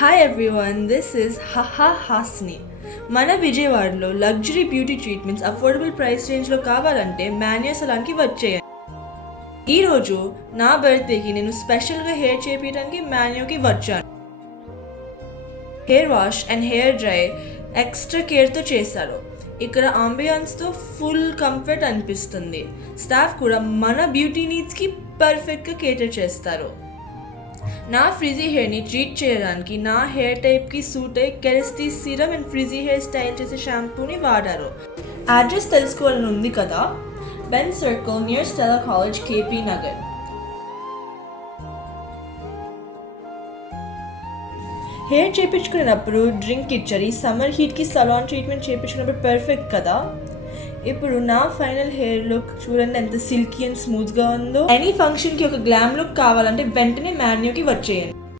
Hi everyone, this is హహా హాస్ని. మన విజయవాడలో luxury beauty treatments affordable price రేంజ్లో కావాలంటే మాన్యో సలాన్కి వచ్చేయండి. ఈరోజు నా బర్త్డేకి నేను స్పెషల్గా హెయిర్ చేపించడానికి మాన్యోకి వచ్చాను. Hair wash and hair dry extra కేర్తో చేశారు. ఇక్కడ అంబియన్స్తో ఫుల్ కంఫర్ట్ అనిపిస్తుంది. స్టాఫ్ కూడా మన బ్యూటీ నీడ్స్కి పర్ఫెక్ట్గా కేటర్ చేస్తారు. నా ఫ్రిజీ హెయిర్ని ట్రీట్ చేయడానికి నా హెయిర్ టైప్కి సూట్ అయ్యి Kerastase serum and frizzy hair style చేసే షాంపూని వాడారు. అడ్రస్ తెలుసుకోవాలని ఉంది కదా, Ben circle near Stella college, KP Nagar. Hair చేయించుకునేటప్పుడు డ్రింక్ ఇచ్చారు. ఈ సమ్మర్ హీట్కి సలాన్ ట్రీట్మెంట్ చేయించుకున్నప్పుడు పర్ఫెక్ట్ కదా. ఇప్పుడు నా ఫైనల్ హెయిర్ లుక్ చూడండి ఎంత సిల్కీ అండ్ స్మూత్గా ఉందో. ఎనీ ఫంక్షన్కి ఒక గ్లామ్ లుక్ కావాలంటే వెంటనే మాన్యోకి వచ్చేయండి.